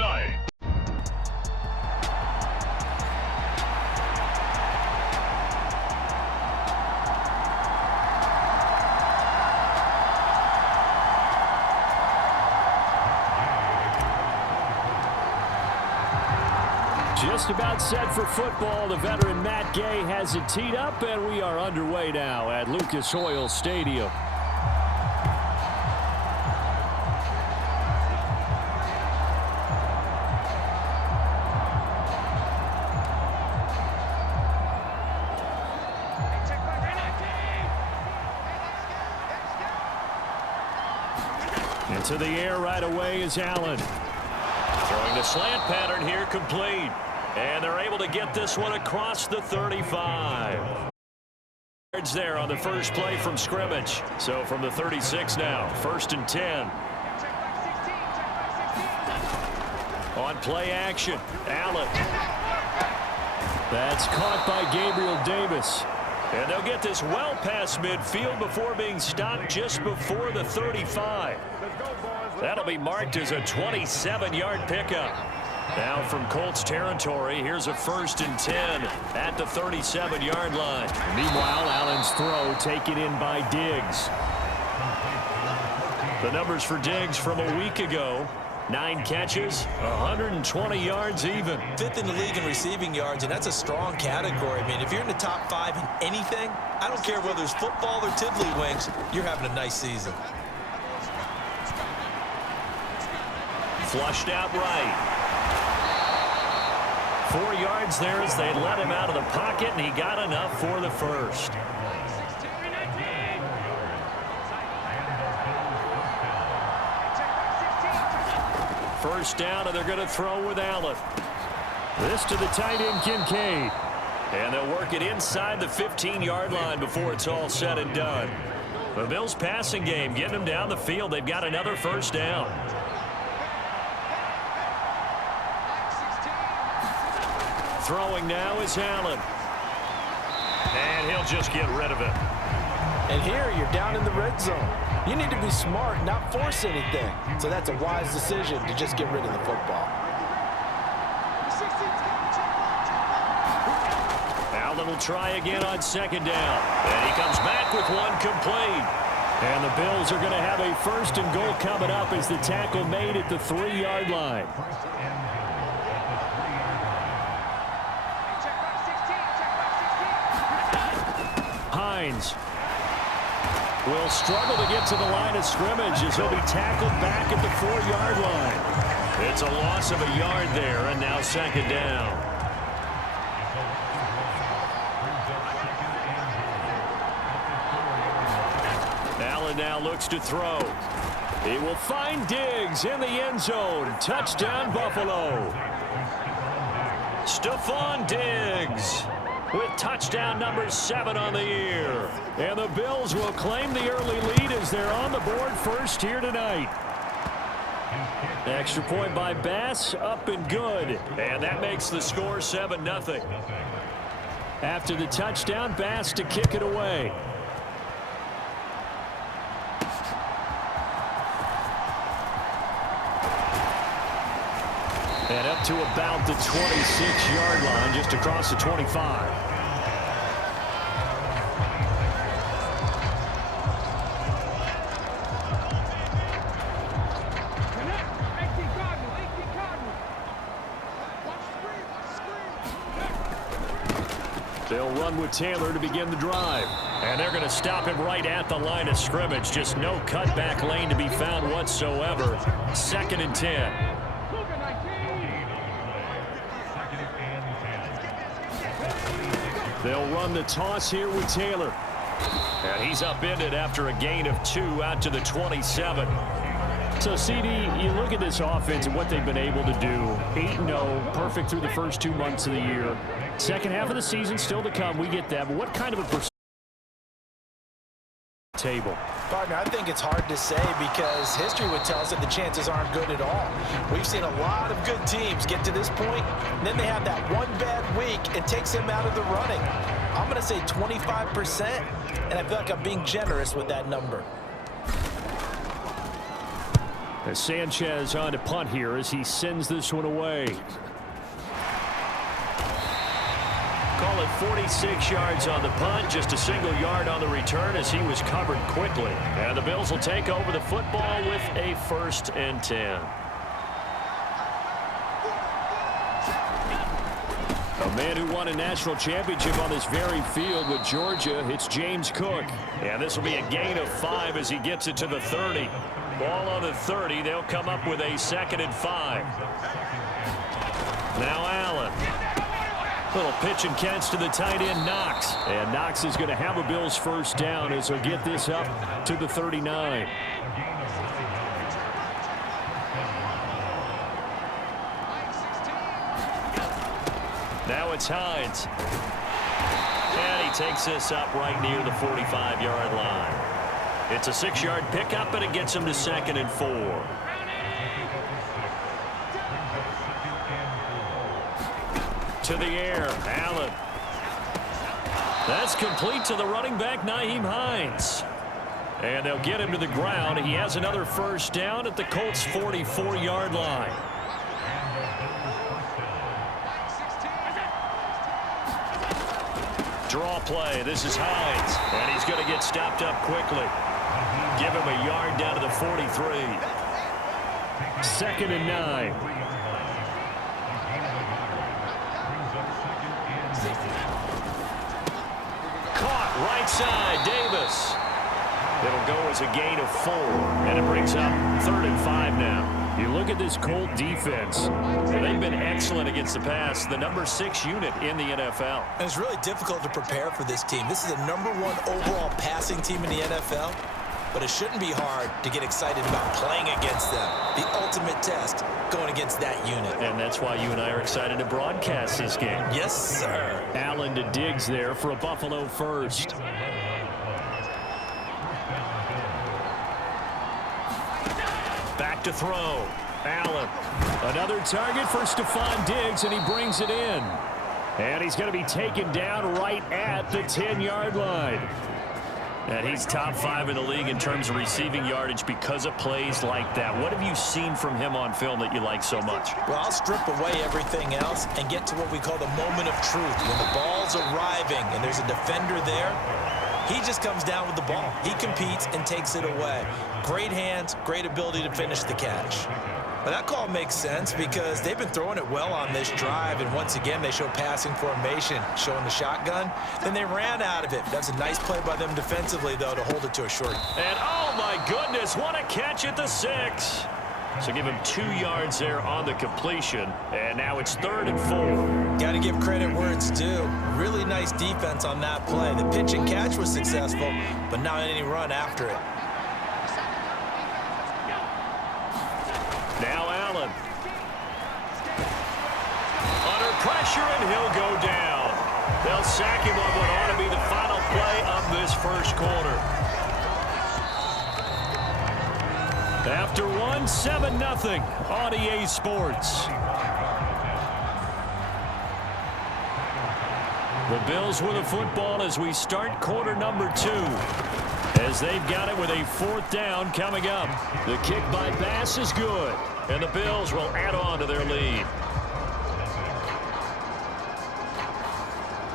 9. Just about set for football. The veteran Matt Gay has it teed up, and we are underway now at Lucas Oil Stadium. Into the air right away is Allen. Throwing the slant pattern here, complete. And they're able to get this one across the 35. Yards there on the first play from scrimmage. So from the 36 now, 1st and 10. On play action, Allen. That's caught by Gabriel Davis. And they'll get this well past midfield before being stopped just before the 35. That'll be marked as a 27-yard pickup. Now from Colts territory, here's a 1st and 10 at the 37-yard line. Meanwhile, Allen's throw taken in by Diggs. The numbers for Diggs from a week ago: 9 catches, 120 yards even. 5th in the league in receiving yards, and that's a strong category. I mean, if you're in the top 5 in anything, I don't care whether it's football or tiddlywinks, you're having a nice season. Flushed out right. 4 yards there as they let him out of the pocket, and he got enough for the first. First down, and they're going to throw with Allen. This to the tight end, Kincaid. And they'll work it inside the 15-yard line before it's all said and done. The Bills' passing game getting them down the field. They've got another first down. Throwing now is Allen. And he'll just get rid of it. And here you're down in the red zone. You need to be smart, not force anything. So that's a wise decision to just get rid of the football. Allen will try again on 2nd down. And he comes back with one complete. And the Bills are going to have a 1st and goal coming up as the tackle made at the 3-yard line. Hines will struggle to get to the line of scrimmage as he'll be tackled back at the 4-yard line. It's a loss of a yard there, and now 2nd down. Allen now looks to throw. He will find Diggs in the end zone. Touchdown, Buffalo. Stephon Diggs with touchdown number 7 on the year. And the Bills will claim the early lead as they're on the board first here tonight. Extra point by Bass, up and good. And that makes the score 7-0. After the touchdown, Bass to kick it away. And up to about the 26-yard line, just across the 25. They'll run with Taylor to begin the drive. And they're going to stop him right at the line of scrimmage. Just no cutback lane to be found whatsoever. 2nd and 10. They'll run the toss here with Taylor. And he's upended after a gain of 2 out to the 27. So, CD, you look at this offense and what they've been able to do. 8-0, perfect through the first 2 months of the year. Second half of the season still to come. We get that. But what kind of a percentage table? Partner, I think it's hard to say because history would tell us that the chances aren't good at all. We've seen a lot of good teams get to this point, and then they have that one bad week. It takes them out of the running. I'm going to say 25%, and I feel like I'm being generous with that number. As Sanchez on to punt here as he sends this one away. Call it 46 yards on the punt, just a single yard on the return as he was covered quickly. And the Bills will take over the football with a 1st and 10. A man who won a national championship on this very field with Georgia, it's James Cook. And this will be a gain of 5 as he gets it to the 30. Ball on the 30. They'll come up with a 2nd and 5. Now Allen. Little pitch and catch to the tight end, Knox. And Knox is going to have a Bills 1st down as he'll get this up to the 39. Now it's Hines. And he takes this up right near the 45-yard line. It's a 6-yard pickup, and it gets him to 2nd and 4. To the air, Allen. That's complete to the running back, Nyheim Hines. And they'll get him to the ground. He has another 1st down at the Colts' 44-yard line. Draw play. This is Hines. And he's going to get stopped up quickly. Give him a yard down to the 43. 2nd and 9. Right side, Davis. It'll go as a gain of 4, and it brings up 3rd and 5 now. You look at this Colt defense. They've been excellent against the pass, the number 6 unit in the NFL. And it's really difficult to prepare for this team. This is the number 1 overall passing team in the NFL, but it shouldn't be hard to get excited about playing against them. The ultimate test, going against that unit. And that's why you and I are excited to broadcast this game. Yes, sir. Allen to Diggs there for a Buffalo 1st. Back to throw. Allen. Another target for Stephon Diggs, and he brings it in. And he's going to be taken down right at the 10-yard line. And he's top 5 in the league in terms of receiving yardage because of plays like that. What have you seen from him on film that you like so much? Well, I'll strip away everything else and get to what we call the moment of truth. When the ball's arriving and there's a defender there, he just comes down with the ball. He competes and takes it away. Great hands, great ability to finish the catch. But that call makes sense because they've been throwing it well on this drive, and once again they show passing formation, showing the shotgun. Then they ran out of it. That's a nice play by them defensively, though, to hold it to a short. And oh my goodness, what a catch at the 6. So give him 2 yards there on the completion, and now it's 3rd and 4. Got to give credit where it's due. Really nice defense on that play. The pitch and catch was successful, but not any run after it. Now Allen. Under pressure, and he'll go down. They'll sack him on what ought to be the final play of this 1st quarter. After 7-0 on EA Sports. The Bills with the football as we start quarter number 2. As they've got it with a 4th down coming up. The kick by Bass is good. And the Bills will add on to their lead.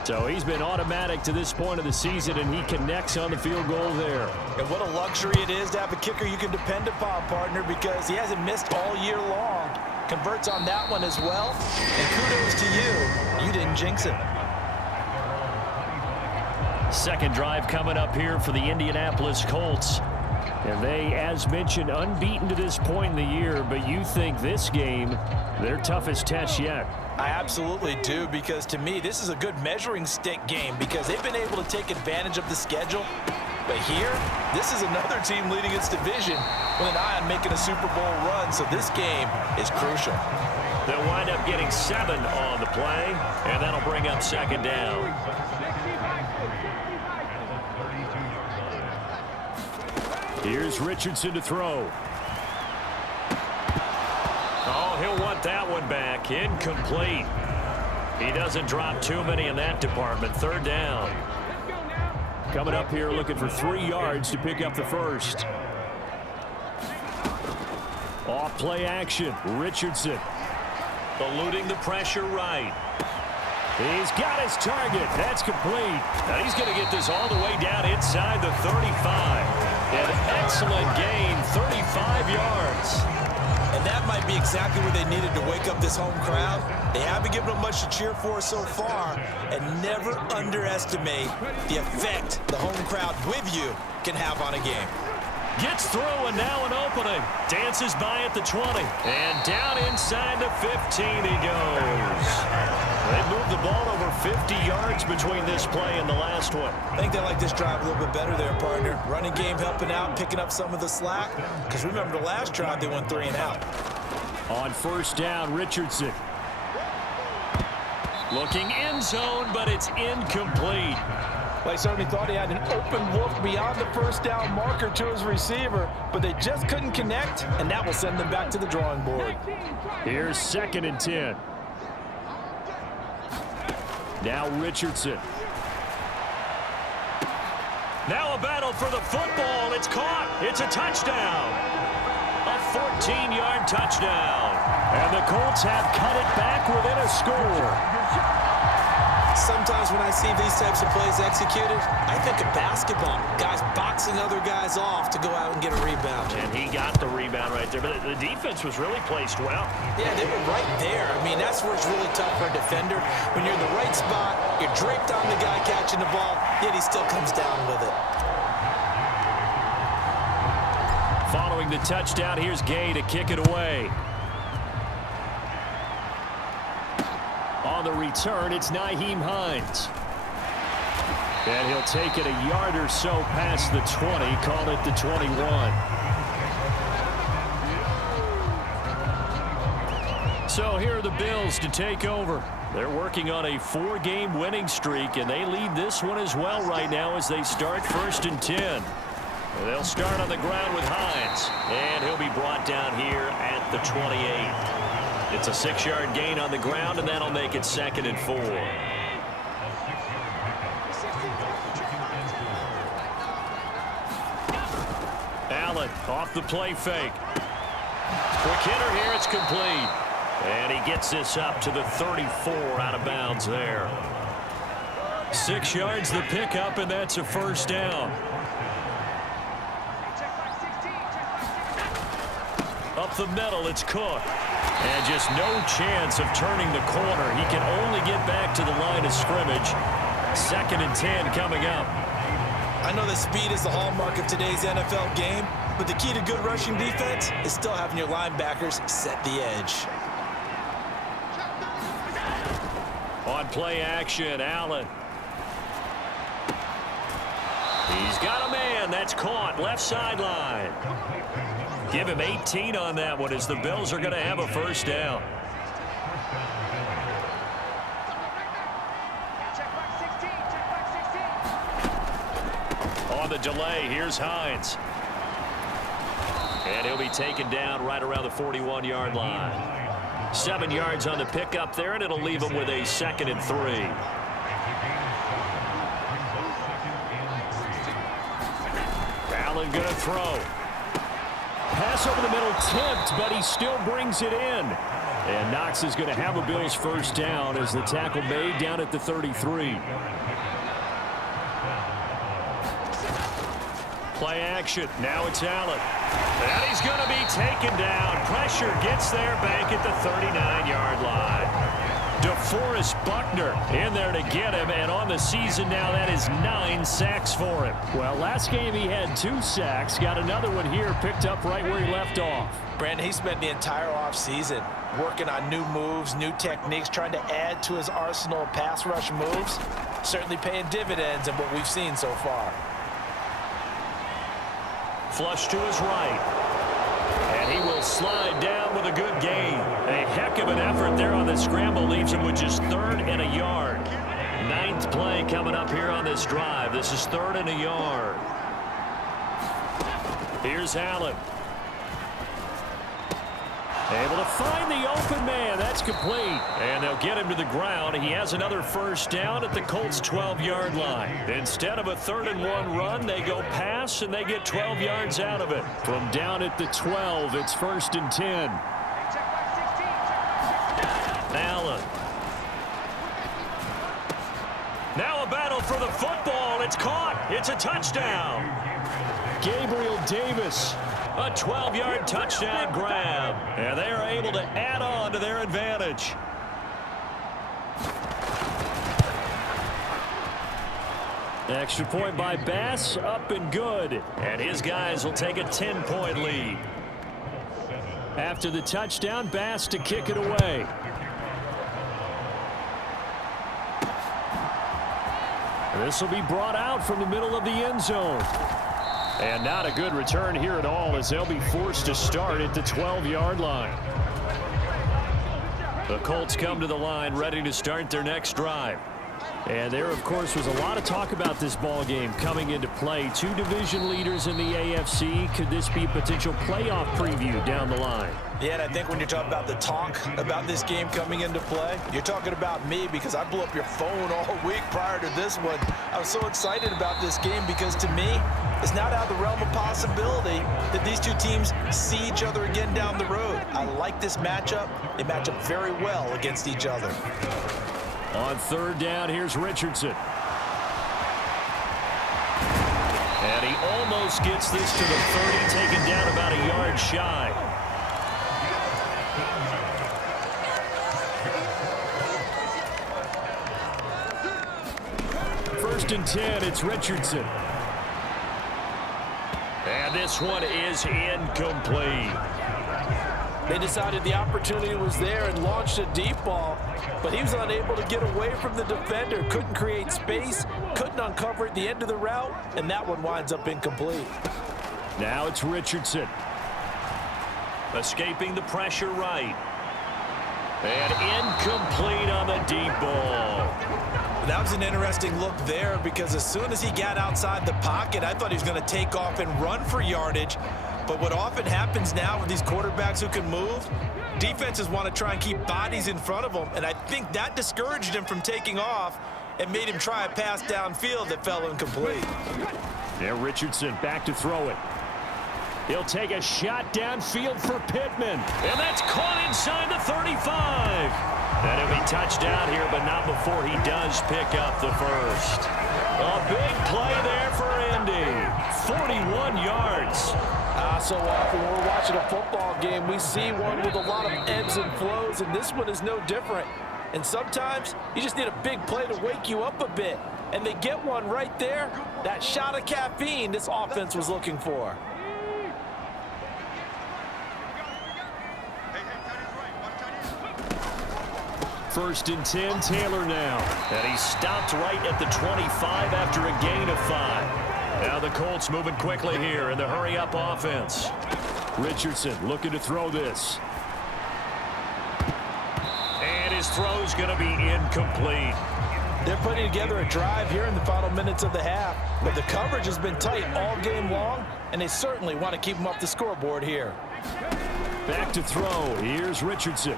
So he's been automatic to this point of the season, and he connects on the field goal there. And what a luxury it is to have a kicker you can depend upon, partner, because he hasn't missed all year long. Converts on that one as well. And kudos to you. You didn't jinx it. Second drive coming up here for the Indianapolis Colts. And they, as mentioned, unbeaten to this point in the year, but you think this game, their toughest test yet. I absolutely do, because to me, this is a good measuring stick game because they've been able to take advantage of the schedule. But here, this is another team leading its division with an eye on making a Super Bowl run, so this game is crucial. They'll wind up getting 7 on the play, and that'll bring up 2nd down. Here's Richardson to throw. Oh, he'll want that one back. Incomplete. He doesn't drop too many in that department. 3rd down. Coming up here looking for 3 yards to pick up the 1st. Off play action. Richardson. Eluding the pressure right. He's got his target. That's complete. Now he's going to get this all the way down inside the 35. An excellent gain, 35 yards. And that might be exactly where they needed to wake up this home crowd. They haven't given them much to cheer for so far. And never underestimate the effect the home crowd with you can have on a game. Gets through, and now an opening. Dances by at the 20. And down inside the 15 he goes. They moved the ball over 50 yards between this play and the last one. I think they like this drive a little bit better there, partner. Running game helping out, picking up some of the slack. Because remember, the last drive they went 3 and out. On first down, Richardson. Looking end zone, but it's incomplete. They certainly thought he had an open look beyond the first down marker to his receiver, but they just couldn't connect, and that will send them back to the drawing board. Here's 2nd and 10. Now Richardson. Now a battle for the football. It's caught. It's a touchdown. A 14-yard touchdown. And the Colts have cut it back within a score. Sometimes when I see these types of plays executed, I think of basketball. Guys boxing other guys off to go out and get a rebound. And he got the rebound right there. But the defense was really placed well. Yeah, they were right there. I mean, that's where it's really tough for a defender. When you're in the right spot, you're draped on the guy catching the ball, yet he still comes down with it. Following the touchdown, here's Gay to kick it away. On the return, it's Nyheim Hines. And he'll take it a yard or so past the 20, call it the 21. So here are the Bills to take over. They're working on a 4-game winning streak, and they lead this one as well right now as they start 1st and 10. And they'll start on the ground with Hines, and he'll be brought down here at the 28. It's a 6-yard gain on the ground, and that'll make it 2nd and 4. Allen off the play fake. Quick hitter here, it's complete. And he gets this up to the 34 out of bounds there. 6 yards the pickup, and that's a 1st down. Up the middle, it's Cook. And just no chance of turning the corner. He can only get back to the line of scrimmage. 2nd and 10 coming up. I know that speed is the hallmark of today's NFL game, but the key to good rushing defense is still having your linebackers set the edge. On play action, Allen. He's got a man. That's caught. Left sideline. Give him 18 on that one as the Bills are going to have a 1st down. On the delay, here's Hines. And he'll be taken down right around the 41-yard line. 7 yards on the pickup there, and it'll leave him with a 2nd and 3. Allen going to throw. Pass over the middle tipped, but he still brings it in. And Knox is going to have a Bills 1st down as the tackle made down at the 33. Play action. Now it's Allen. And he's going to be taken down. Pressure gets there back at the 39-yard line. DeForest Buckner in there to get him, and on the season now that is 9 sacks for him. Well, last game he had 2 sacks. Got another one here picked up right where he left off. Brandon, he spent the entire offseason working on new moves, new techniques, trying to add to his arsenal of pass rush moves. Certainly paying dividends in what we've seen so far. Flush to his right. And he will slide down with a good gain. A heck of an effort there on the scramble. Leaves him with just 3rd and a yard. 9th play coming up here on this drive. This is 3rd and a yard. Here's Allen. Able to find the open man. That's complete. And they'll get him to the ground. He has another first down at the Colts' 12-yard line. Instead of a 3rd-and-1 run, they go pass, and they get 12 yards out of it. From down at the 12, it's 1st and 10. Allen. Now a battle for the football. It's caught. It's a touchdown. Gabriel Davis. A 12-yard touchdown grab. And they are able to add on to their advantage. Extra point by Bass, up and good. And his guys will take a 10-point lead. After the touchdown, Bass to kick it away. This will be brought out from the middle of the end zone. And not a good return here at all, as they'll be forced to start at the 12-yard line. The Colts come to the line ready to start their next drive. And there, of course, was a lot of talk about this ball game coming into play. 2 division leaders in the AFC. Could this be a potential playoff preview down the line? Yeah, and I think when you're talking about the talk about this game coming into play, you're talking about me, because I blew up your phone all week prior to this one. I was so excited about this game because, to me, it's not out of the realm of possibility that these two teams see each other again down the road. I like this matchup. They match up very well against each other. On 3rd down, here's Richardson. And he almost gets this to the 30, taken down about a yard shy. First and 10, it's Richardson. And this one is incomplete. They decided the opportunity was there and launched a deep ball, but he was unable to get away from the defender, couldn't create space, couldn't uncover at the end of the route, and that one winds up incomplete. Now it's Richardson. Escaping the pressure right. And incomplete on the deep ball. That was an interesting look there, because as soon as he got outside the pocket, I thought he was going to take off and run for yardage. But what often happens now with these quarterbacks who can move, defenses want to try and keep bodies in front of them, and I think that discouraged him from taking off and made him try a pass downfield that fell incomplete. Yeah, Richardson back to throw it. He'll take a shot downfield for Pittman, and that's caught inside the 35. And he'll be touched down here, but not before he does pick up the first. A big play there for Indy. 41 yards. So often when we're watching a football game, we see one with a lot of ebbs and flows, and this one is no different. And sometimes you just need a big play to wake you up a bit. And they get one right there. That shot of caffeine this offense was looking for. First and 10, Taylor now. And he stopped right at the 25 after a gain of 5. Now the Colts moving quickly here in the hurry-up offense. Richardson looking to throw this. And his throw's going to be incomplete. They're putting together a drive here in the final minutes of the half, but the coverage has been tight all game long, and they certainly want to keep them off the scoreboard here. Back to throw. Here's Richardson.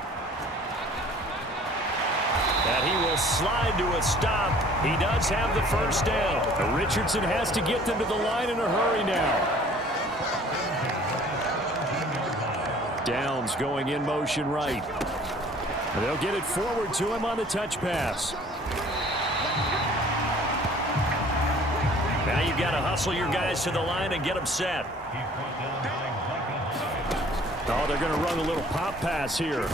And he will slide to a stop. He does have the first down. Richardson has to get them to the line in a hurry now. Downs going in motion right. And they'll get it forward to him on the touch pass. Now you've got to hustle your guys to the line and get them set. Oh, they're going to run a little pop pass here.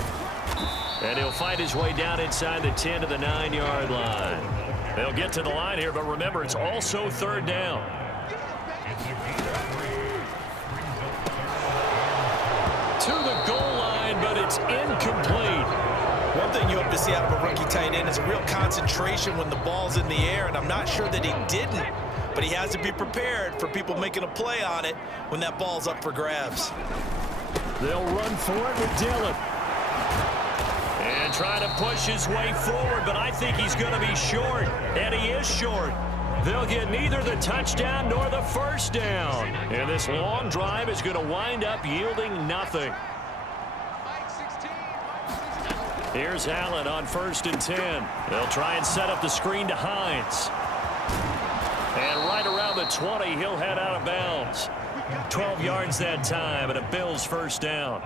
And he'll find his way down inside the 10 to the 9-yard line. They'll get to the line here, but remember, it's also 3rd down. To the goal line, but it's incomplete. One thing you hope to see out of a rookie tight end is a real concentration when the ball's in the air, and I'm not sure that he didn't, but he has to be prepared for people making a play on it when that ball's up for grabs. They'll run for it with Dillon. And trying to push his way forward, but I think he's going to be short, and he is short. They'll get neither the touchdown nor the first down. And this long drive is going to wind up yielding nothing. Here's Allen on 1st and 10. They'll try and set up the screen to Hines. And right around the 20, he'll head out of bounds. 12 yards that time, and a Bills first down.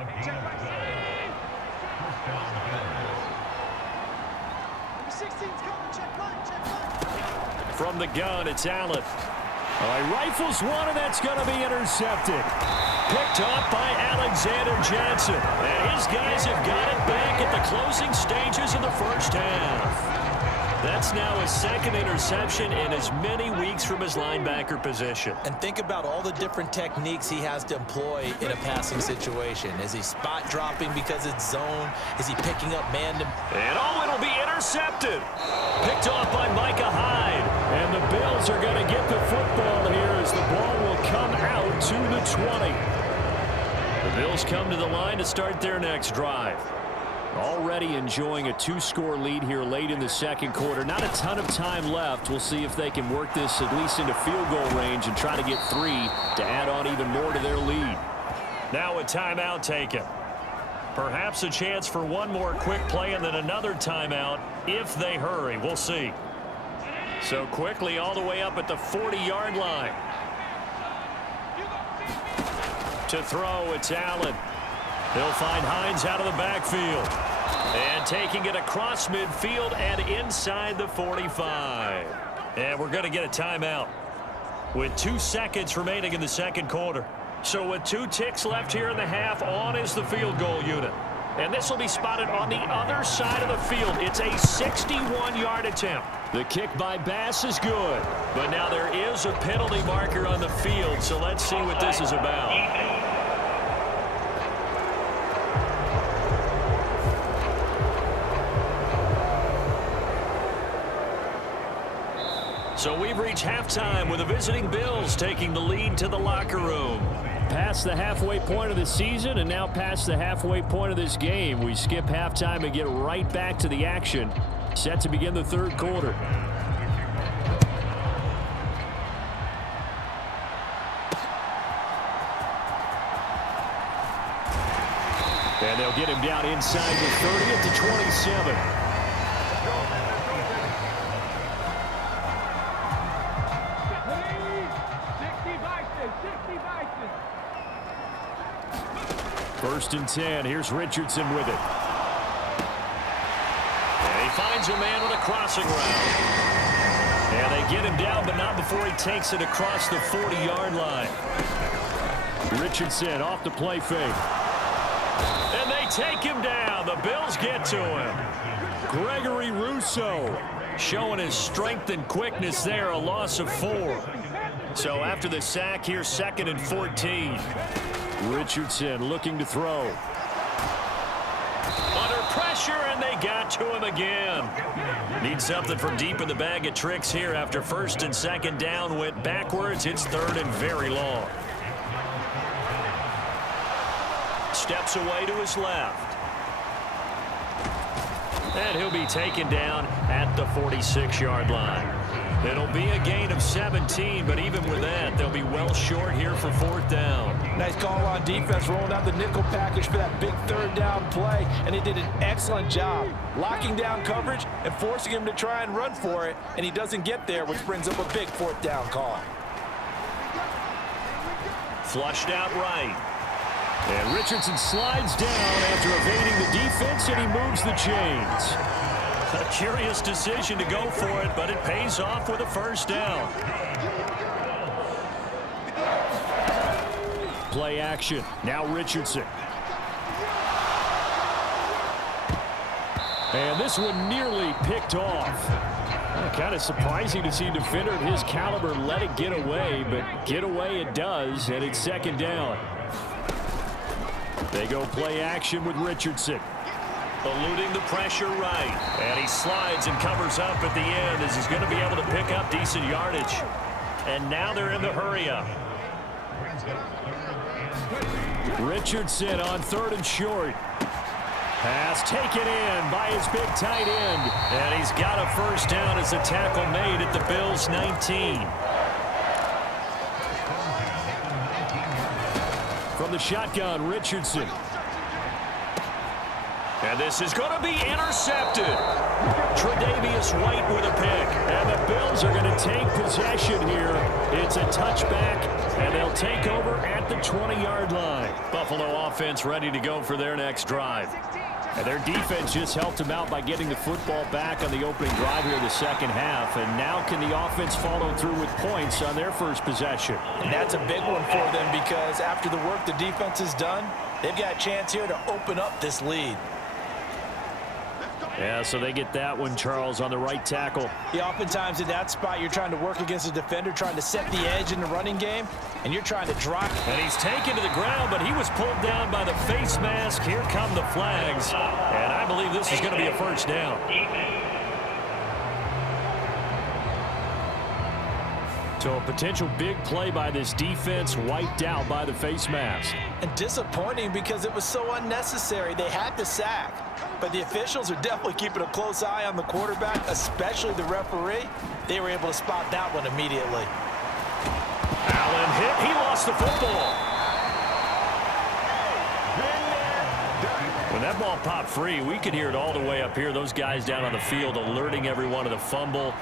From the gun, it's Allen. All right, rifles one, and that's going to be intercepted. Picked off by Alexander Johnson. And his guys have got it back at the closing stages of the first half. That's now his second interception in as many weeks from his linebacker position. And think about all the different techniques he has to employ in a passing situation. Is he spot dropping because it's zone? Is he picking up man to... And it'll be intercepted. Picked off by Micah Hyde. And the Bills are going to get the football here as the ball will come out to the 20. The Bills come to the line to start their next drive. Already enjoying a 2-score lead here late in the second quarter. Not a ton of time left. We'll see if they can work this at least into field goal range and try to get 3 to add on even more to their lead. Now a timeout taken. Perhaps a chance for one more quick play and then another timeout if they hurry. We'll see. So quickly all the way up at the 40-yard line. To throw, it's Allen. He'll find Hines out of the backfield. And taking it across midfield and inside the 45. And we're going to get a timeout with 2 seconds remaining in the second quarter. So with 2 ticks left here in the half, on is the field goal unit. And this will be spotted on the other side of the field. It's a 61-yard attempt. The kick by Bass is good. But now there is a penalty marker on the field, so let's see what this is about. So we've reached halftime with the visiting Bills taking the lead to the locker room. Past the halfway point of the season and now past the halfway point of this game. We skip halftime and get right back to the action. Set to begin the third quarter. And they'll get him down inside the 30 at the 27. First and 10. Here's Richardson with it. And he finds a man on a crossing route. And they get him down, but not before he takes it across the 40-yard line. Richardson off the play fake. And they take him down. The Bills get to him. Gregory Rousseau showing his strength and quickness there, a loss of 4. So after the sack, here's 2nd and 14. Richardson looking to throw. Under pressure, and they got to him again. Need something from deep in the bag of tricks here after 1st and 2nd down went backwards. It's 3rd and very long. Steps away to his left. And he'll be taken down at the 46-yard line. It'll be a gain of 17, but even with that, they'll be well short here for 4th down. Nice call on defense, rolling out the nickel package for that big 3rd down play, and he did an excellent job locking down coverage and forcing him to try and run for it, and he doesn't get there, which brings up a big 4th down call. Flushed out right. And Richardson slides down after evading the defense, and he moves the chains. A curious decision to go for it, but it pays off with a 1st down. Play action. Now Richardson. And this one nearly picked off. Kind of surprising to see a defender of his caliber let it get away, but get away it does, and it's 2nd down. They go play action with Richardson. Eluding the pressure right. And he slides and covers up at the end as he's going to be able to pick up decent yardage. And now they're in the hurry-up. Richardson on 3rd and short. Pass taken in by his big tight end. And he's got a 1st down as a tackle made at the Bills' 19. From the shotgun, Richardson. And this is going to be intercepted. Tre'Davious White with a pick. And the Bills are going to take possession here. It's a touchback, and they'll take over at the 20-yard line. Buffalo offense ready to go for their next drive. And their defense just helped them out by getting the football back on the opening drive here in the second half. And now can the offense follow through with points on their first possession? And that's a big one for them because after the work the defense has done, they've got a chance here to open up this lead. Yeah, so they get that one, Charles, on the right tackle. Yeah, oftentimes in that spot, you're trying to work against a defender, trying to set the edge in the running game, and you're trying to drop. And he's taken to the ground, but he was pulled down by the face mask. Here come the flags, and I believe this is going to be a first down. So a potential big play by this defense wiped out by the face mask. And disappointing because it was so unnecessary. They had the sack, but the officials are definitely keeping a close eye on the quarterback, especially the referee. They were able to spot that one immediately. Allen hit. He lost the football. When that ball popped free, we could hear it all the way up here. Those guys down on the field alerting everyone of the fumble.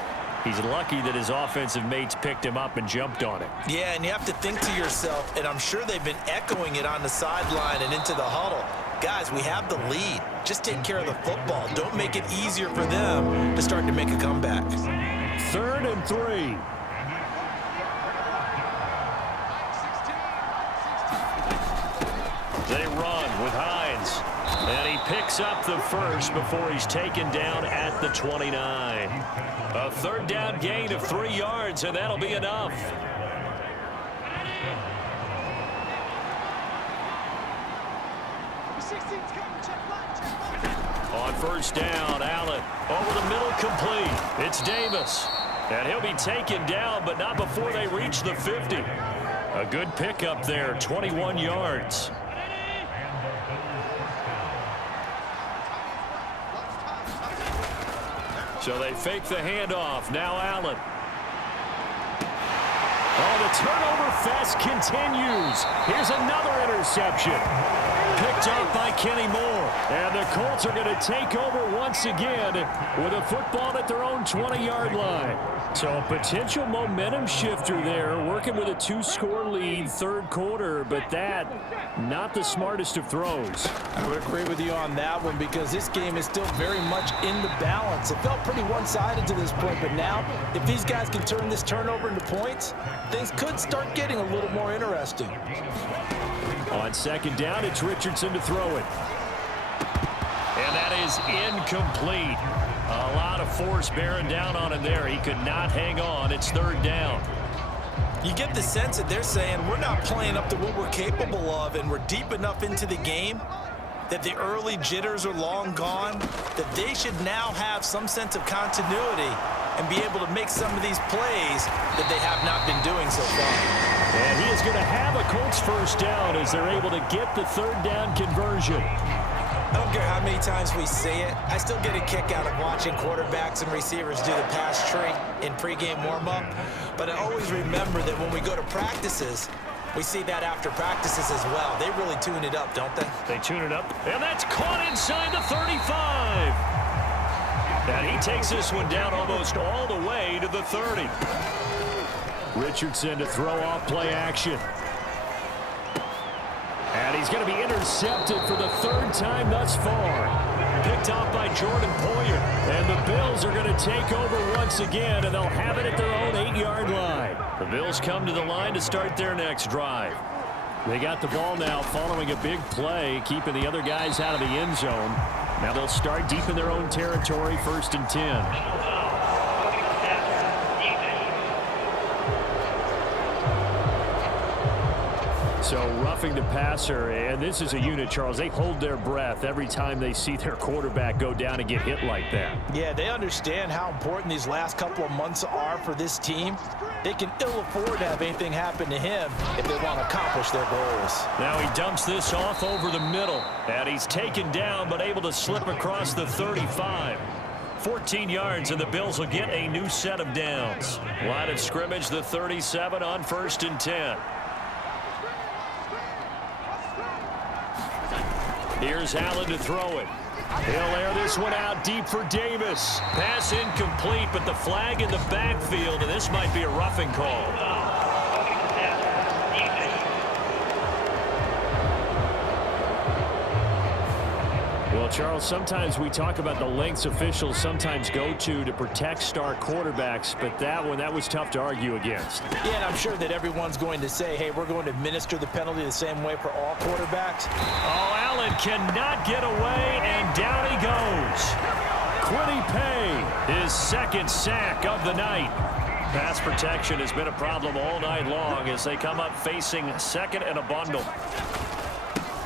He's lucky that his offensive mates picked him up and jumped on it. Yeah, and you have to think to yourself, and I'm sure they've been echoing it on the sideline and into the huddle. Guys, we have the lead. Just take care of the football. Don't make it easier for them to start to make a comeback. 3rd and 3. They run with Hines. And he picks up the first before he's taken down at the 29. A 3rd down gain of 3 yards, and that'll be enough. On 1st down, Allen over the middle, complete. It's Davis. And he'll be taken down, but not before they reach the 50. A good pickup there, 21 yards. So they fake the handoff. Now Allen. Oh, the turnover fest continues. Here's another interception. Picked off by Kenny Moore. And the Colts are going to take over once again with a football at their own 20-yard line. So a potential momentum shifter there, working with a 2-score lead, 3rd quarter, but that, not the smartest of throws. I would agree with you on that one because this game is still very much in the balance. It felt pretty one-sided to this point, but now if these guys can turn this turnover into points, things could start getting a little more interesting. On 2nd down, it's Richardson to throw it. And that is incomplete. A lot of force bearing down on him there. He could not hang on. It's 3rd down. You get the sense that they're saying we're not playing up to what we're capable of, and we're deep enough into the game that the early jitters are long gone, that they should now have some sense of continuity and be able to make some of these plays that they have not been doing so far. And he is going to have a Colts 1st down as they're able to get the 3rd down conversion. I don't care how many times we say it, I still get a kick out of watching quarterbacks and receivers do the pass tree in pregame warm-up. But I always remember that when we go to practices, we see that after practices as well. They really tune it up, don't they? They tune it up, and that's caught inside the 35. And he takes this one down almost all the way to the 30. Richardson to throw off play action. And he's going to be intercepted for the 3rd time thus far. Picked off by Jordan Poyer. And the Bills are going to take over once again, and they'll have it at their own 8-yard line. The Bills come to the line to start their next drive. They got the ball now following a big play, keeping the other guys out of the end zone. Now they'll start deep in their own territory, 1st and 10. So roughing the passer, and this is a unit, Charles. They hold their breath every time they see their quarterback go down and get hit like that. Yeah, they understand how important these last couple of months are for this team. They can ill afford to have anything happen to him if they want to accomplish their goals. Now he dumps this off over the middle, and he's taken down but able to slip across the 35. 14 yards, and the Bills will get a new set of downs. Line of scrimmage, the 37 on 1st and 10. Here's Allen to throw it. He'll air this one out deep for Davis. Pass incomplete, but the flag in the backfield, and this might be a roughing call. Well, Charles, sometimes we talk about the lengths officials sometimes go to protect star quarterbacks, but that was tough to argue against. Yeah, and I'm sure that everyone's going to say, hey, we're going to administer the penalty the same way for all quarterbacks. Oh, Allen cannot get away, and down he goes. Quiddy Pay, his second sack of the night. Pass protection has been a problem all night long as they come up facing second and a bundle.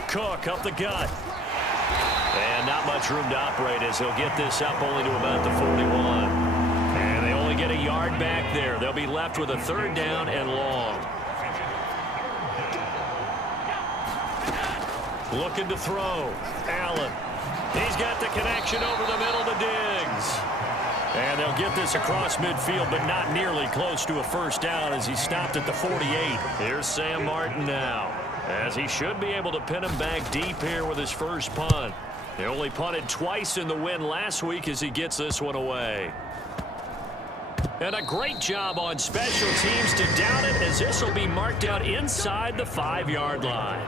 Cook up the gut. And not much room to operate as he'll get this up only to about the 41. And they only get a yard back there. They'll be left with a third down and long. Looking to throw. Allen. He's got the connection over the middle to Diggs. And they'll get this across midfield, but not nearly close to a first down as he stopped at the 48. Here's Sam Martin now, as he should be able to pin him back deep here with his first punt. They only punted twice in the win last week as he gets this one away. And a great job on special teams to down it as this will be marked out inside the 5-yard line.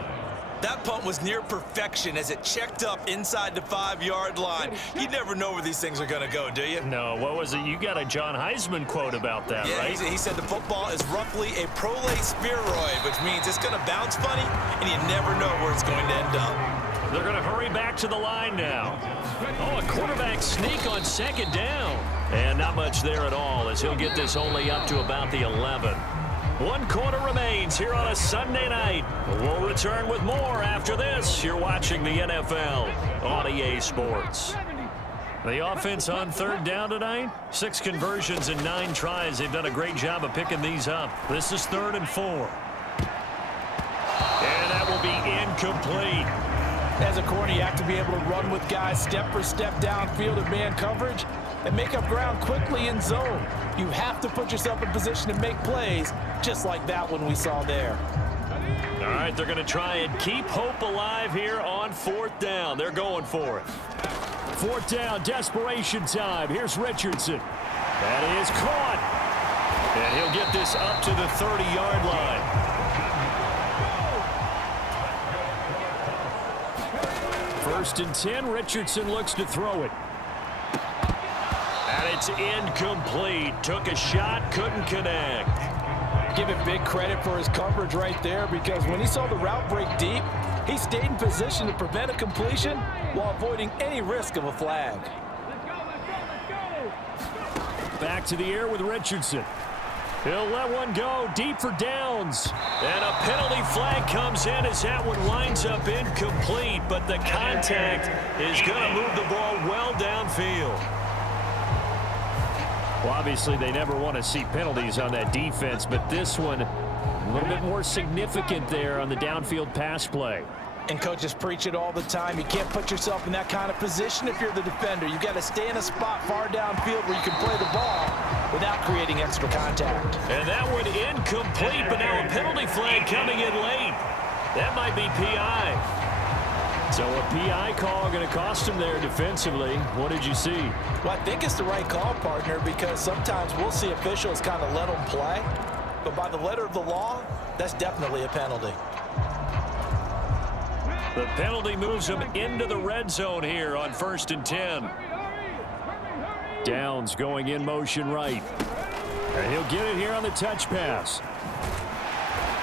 That punt was near perfection as it checked up inside the 5-yard line. You never know where these things are going to go, do you? No, what was it? You got a John Heisman quote about that, yeah, right? He said the football is roughly a prolate spheroid, which means it's going to bounce funny, and you never know where it's going to end up. They're going to hurry back to the line now. Oh, a quarterback sneak on second down. And not much there at all as he'll get this only up to about the 11. 1 quarter remains here on a Sunday night. We'll return with more after this. You're watching the NFL on EA Sports. The offense on third down tonight, 6 conversions and 9 tries. They've done a great job of picking these up. This is 3rd and 4. And that will be incomplete. As a corner, you have to be able to run with guys step for step downfield in man coverage and make up ground quickly in zone. You have to put yourself in position to make plays, just like that one we saw there. All right, they're going to try and keep hope alive here on 4th down. They're going for it. 4th down, desperation time. Here's Richardson. That is caught. And he'll get this up to the 30-yard line. 1st and 10, Richardson looks to throw it. And it's incomplete. Took a shot, couldn't connect. Give him big credit for his coverage right there because when he saw the route break deep, he stayed in position to prevent a completion while avoiding any risk of a flag. Back to the air with Richardson. He'll let one go deep for downs. And a penalty flag comes in as that one winds up incomplete, but the contact is going to move the ball well downfield. Well, obviously, they never want to see penalties on that defense, but this one a little bit more significant there on the downfield pass play. And coaches preach it all the time. You can't put yourself in that kind of position if you're the defender. You've got to stay in a spot far downfield where you can play the ball without creating extra contact. And that one incomplete, but now a penalty flag coming in late. That might be PI. So a PI call going to cost him there defensively. What did you see? Well, I think it's the right call, partner, because sometimes we'll see officials kind of let them play. But by the letter of the law, that's definitely a penalty. The penalty moves him into the red zone here on 1st and 10. Downs going in motion right. And he'll get it here on the touch pass.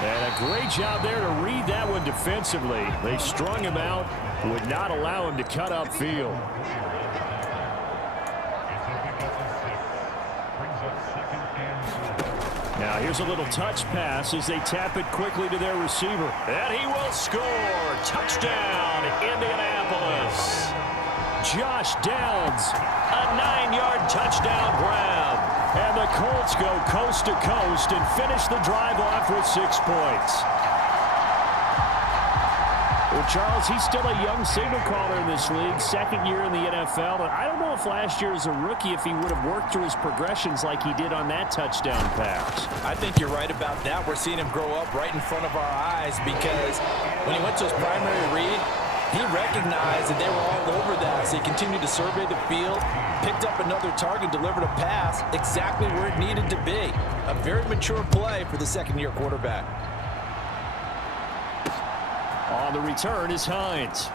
And a great job there to read that one defensively. They strung him out, would not allow him to cut upfield. Now here's a little touch pass as they tap it quickly to their receiver. And he will score. Touchdown, Indianapolis. Josh Downs, a 9-yard touchdown grab. And the Colts go coast to coast and finish the drive off with 6 points. Well, Charles, he's still a young signal caller in this league, 2nd year in the NFL. And I don't know if last year as a rookie, if he would have worked through his progressions like he did on that touchdown pass. I think you're right about that. We're seeing him grow up right in front of our eyes because when he went to his primary read, He recognized that they were all over that, so he continued to survey the field, picked up another target, delivered a pass exactly where it needed to be. A very mature play for the second-year quarterback. On the return is Hines.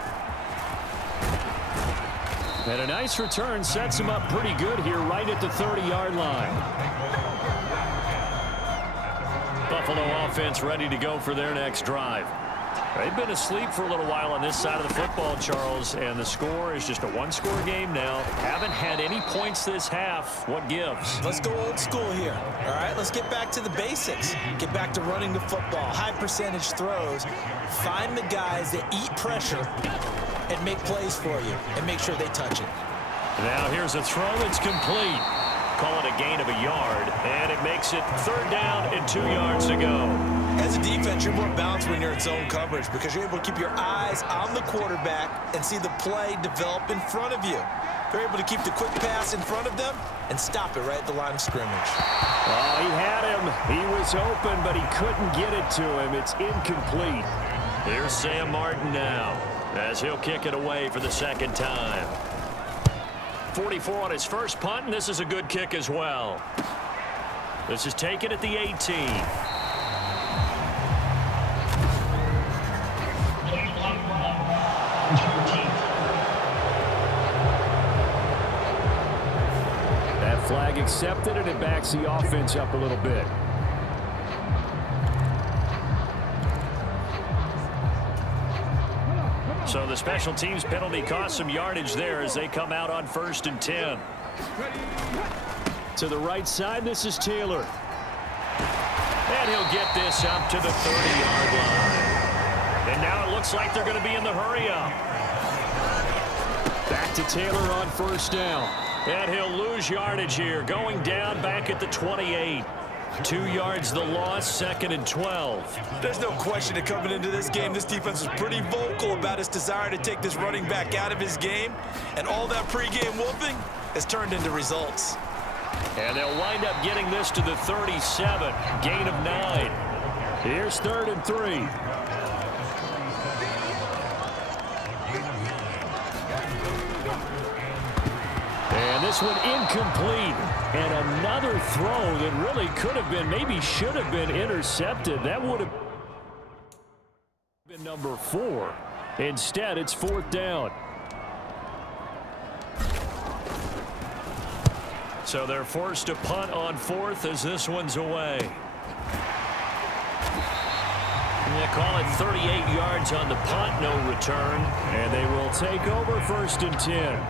And a nice return sets him up pretty good here right at the 30-yard line. Buffalo offense ready to go for their next drive. They've been asleep for a little while on this side of the football, Charles, and the score is just a one-score game now. Haven't had any points this half. What gives? Let's go old school here. All right, let's get back to the basics. Get back to running the football, high percentage throws. Find the guys that eat pressure and make plays for you and make sure they touch it. Now here's a throw that's complete. Call it a gain of a yard, and it makes it 3rd down and 2 yards to go. As a defense, you're more balanced when you're in zone coverage because you're able to keep your eyes on the quarterback and see the play develop in front of you. They're able to keep the quick pass in front of them and stop it right at the line of scrimmage. Oh, he had him. He was open, but he couldn't get it to him. It's incomplete. Here's Sam Martin now as he'll kick it away for the second time. 44 on his first punt, and this is a good kick as well. This is taken at the 18. That flag accepted, and it backs the offense up a little bit. So the special teams penalty cost some yardage there as they come out on 1st and 10. To the right side, this is Taylor. And he'll get this up to the 30-yard line. And now it looks like they're going to be in the hurry-up. Back to Taylor on 1st down. And he'll lose yardage here, going down back at the 28. 2 yards the loss, 2nd and 12. There's no question that coming into this game, this defense was pretty vocal about its desire to take this running back out of his game. And all that pregame whooping has turned into results. And they'll wind up getting this to the 37. Gain of 9. Here's 3rd and 3. And this one incomplete. And another throw that really could have been, maybe should have been intercepted. That would have been number 4. Instead, it's 4th down. So they're forced to punt on 4th as this one's away. They call it 38 yards on the punt, no return. And they will take over 1st and 10.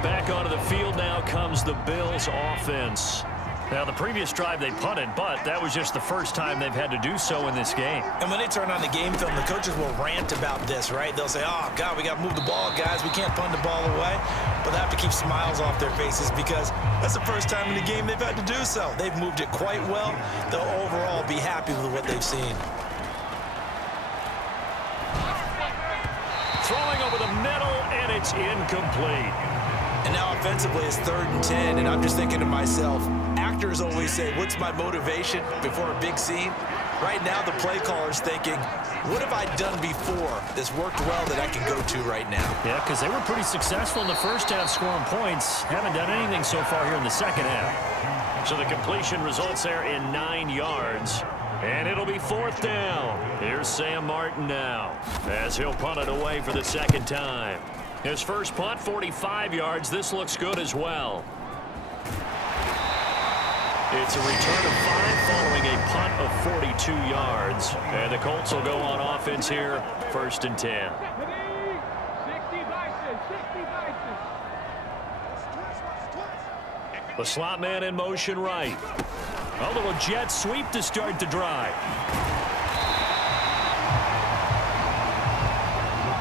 Back onto the field now comes the Bills offense. Now, the previous drive they punted, but that was just the first time they've had to do so in this game. And when they turn on the game film, the coaches will rant about this, right? They'll say, oh, God, we got to move the ball, guys. We can't punt the ball away. But they have to keep smiles off their faces because that's the first time in the game they've had to do so. They've moved it quite well. They'll overall be happy with what they've seen. Throwing over the middle, and it's incomplete. And now offensively it's 3rd and 10, and I'm just thinking to myself, actors always say, what's my motivation before a big scene? Right now the play caller's thinking, what have I done before that's worked well that I can go to right now? Yeah, because they were pretty successful in the first half scoring points. Haven't done anything so far here in the second half. So the completion results there in 9 yards. And it'll be 4th down. Here's Sam Martin now as he'll punt it away for the second time. His first punt, 45 yards. This looks good as well. It's a return of 5 following a punt of 42 yards. And the Colts will go on offense here, 1st and 10. The slot man in motion right. A little jet sweep to start the drive.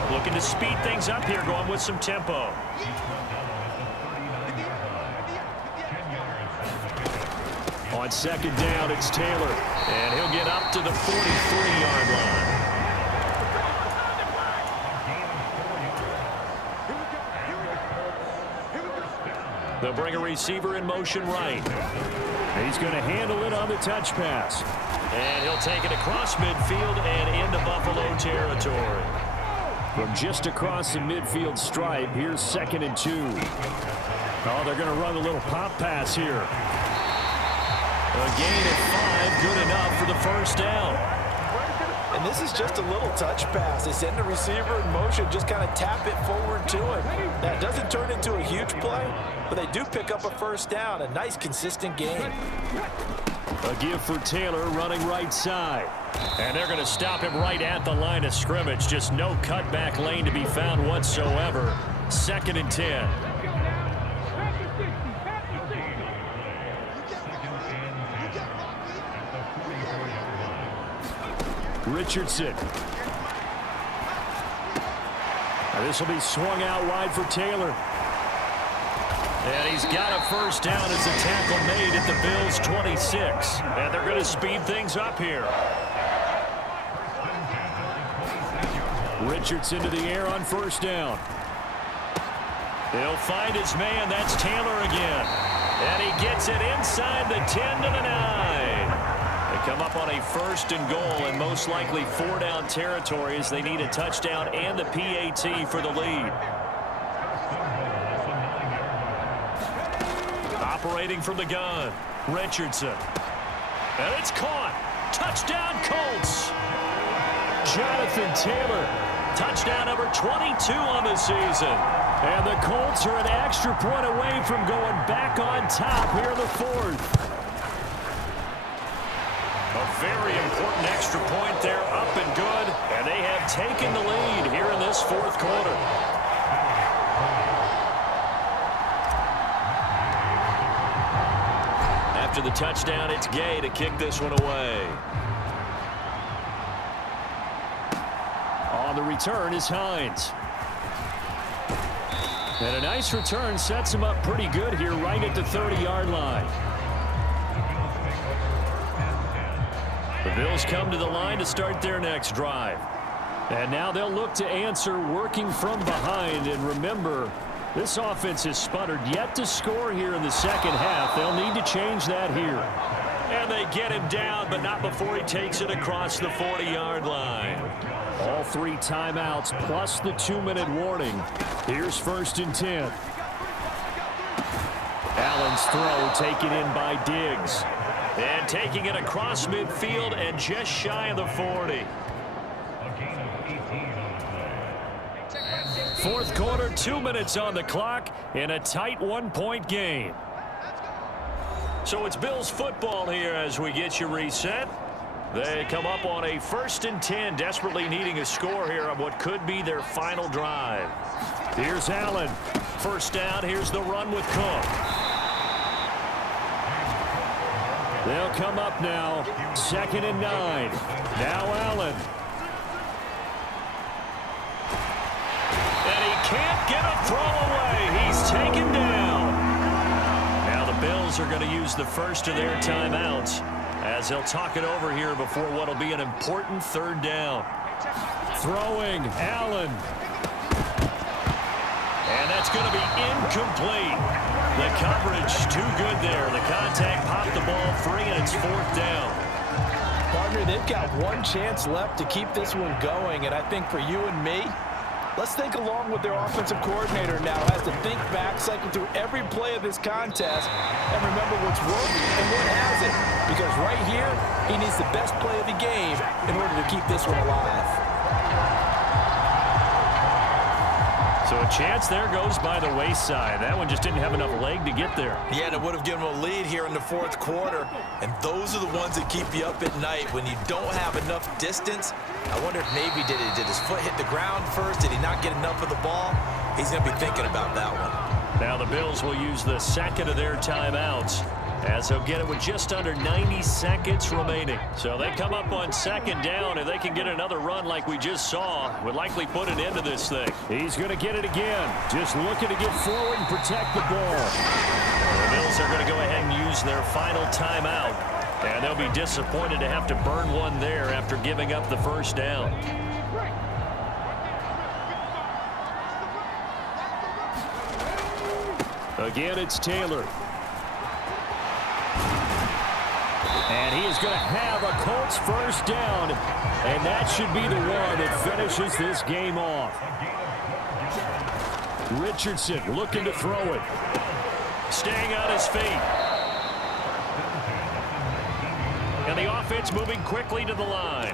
Looking to speed things up here, going with some tempo. On 2nd down, it's Taylor. And he'll get up to the 43-yard line. They'll bring a receiver in motion right. He's going to handle it on the touch pass. And he'll take it across midfield and into Buffalo territory. From just across the midfield stripe, here's 2nd and 2. Oh, they're going to run a little pop pass here. A gain of 5, good enough for the first down. And this is just a little touch pass. They send the receiver in motion, just kind of tap it forward to him. That doesn't turn into a huge play, but they do pick up a first down. A nice, consistent gain. A give for Taylor running right side. And they're going to stop him right at the line of scrimmage. Just no cutback lane to be found whatsoever. 2nd and 10. Richardson. This will be swung out wide for Taylor. And he's got a first down as a tackle made at the Bills' 26. And they're going to speed things up here. Richardson to the air on first down. He'll find his man. That's Taylor again. And he gets it inside the 10 to the 9. They come up on a 1st and goal and most likely 4-down territory as they need a touchdown and the PAT for the lead. Operating from the gun, Richardson. And it's caught. Touchdown, Colts. Jonathan Taylor. Touchdown number 22 on the season. And the Colts are an extra point away from going back on top here in the 4th. A very important extra point there, up and good. And they have taken the lead here in this 4th quarter. After the touchdown, it's Gay to kick this one away. On the return is Hines. And a nice return sets him up pretty good here right at the 30-yard line. The Bills come to the line to start their next drive. And now they'll look to answer working from behind. And remember, this offense has sputtered yet to score here in the second half. They'll need to change that here. And they get him down, but not before he takes it across the 40-yard line. All 3 timeouts plus the 2-minute warning. Here's 1st and 10. Allen's throw taken in by Diggs. And taking it across midfield and just shy of the 40. 4th quarter, 2 minutes on the clock in a tight 1-point game. So it's Bills football here as we get you reset. They come up on a 1st and 10, desperately needing a score here on what could be their final drive. Here's Allen. First down, here's the run with Cook. They'll come up now, 2nd and 9. Now Allen. And he can't get a throw away. He's taken down. Now the Bills are going to use the first of their timeouts as they'll talk it over here before what will be an important 3rd down. Throwing, Allen. And that's going to be incomplete. The coverage too good there. The contact popped the ball free, and it's 4th down. Partner, they've got one chance left to keep this one going, and I think for you and me, let's think along with their offensive coordinator now has to think back, cycle through every play of this contest, and remember what's worked and what hasn't. Because right here, he needs the best play of the game in order to keep this one alive. So a chance there goes by the wayside. That one just didn't have enough leg to get there. Yeah, and it would have given him a lead here in the 4th quarter. And those are the ones that keep you up at night when you don't have enough distance. I wonder if maybe did his foot hit the ground first? Did he not get enough of the ball? He's going to be thinking about that one. Now the Bills will use the 2nd of their timeouts as they'll get it with just under 90 seconds remaining. So they come up on 2nd down. If they can get another run like we just saw, would likely put an end to this thing. He's going to get it again. Just looking to get forward and protect the ball. The Bills are going to go ahead and use their final timeout. And they'll be disappointed to have to burn one there after giving up the first down. Again, it's Taylor. And he is going to have a Colts first down. And that should be the one that finishes this game off. Richardson looking to throw it. Staying on his feet. And the offense moving quickly to the line.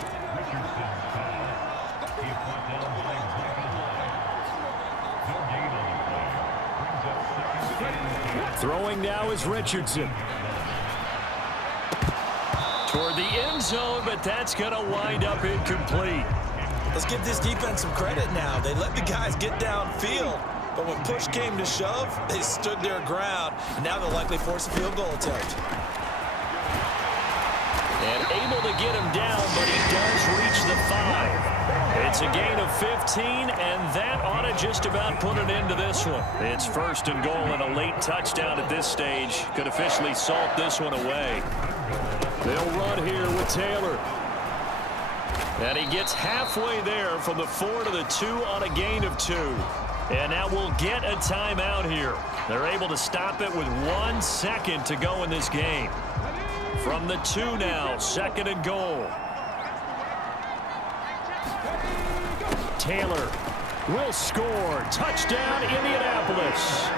Throwing now is Richardson. Toward the end zone, but that's going to wind up incomplete. Let's give this defense some credit now. They let the guys get downfield, but when push came to shove, they stood their ground, and now they'll likely force a field goal attempt. And able to get him down, but he does reach the 5. It's a gain of 15, and that ought to just about put an end to this one. It's first and goal, and a late touchdown at this stage could officially salt this one away. They'll run here with Taylor. And he gets halfway there from the 4 to the 2 on a gain of 2. And now we'll get a timeout here. They're able to stop it with 1 second to go in this game. From the 2 now, second and goal. Taylor will score. Touchdown, Indianapolis.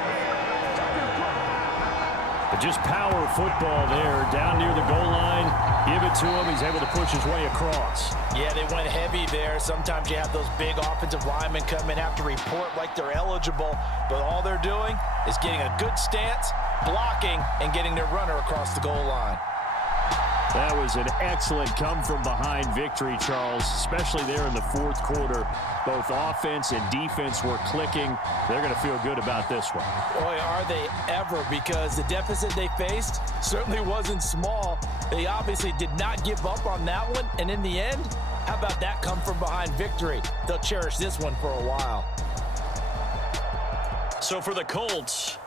But just power football there, down near the goal line. Give it to him. He's able to push his way across. Yeah, they went heavy there. Sometimes you have those big offensive linemen come in, have to report like they're eligible, but all they're doing is getting a good stance, blocking, and getting their runner across the goal line. That was an excellent come-from-behind victory, Charles, especially there in the fourth quarter. Both offense and defense were clicking. They're going to feel good about this one. Boy, are they ever, because the deficit they faced certainly wasn't small. They obviously did not give up on that one, and in the end, how about that come-from-behind victory? They'll cherish this one for a while. So for the Colts,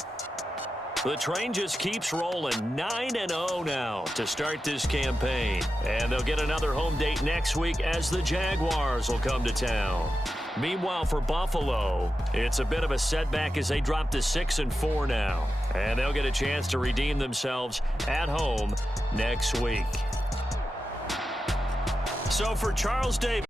the train just keeps rolling. 9-0 now to start this campaign. And they'll get another home date next week as the Jaguars will come to town. Meanwhile, for Buffalo, it's a bit of a setback as they drop to 6-4 now. And they'll get a chance to redeem themselves at home next week. So for Charles Davis,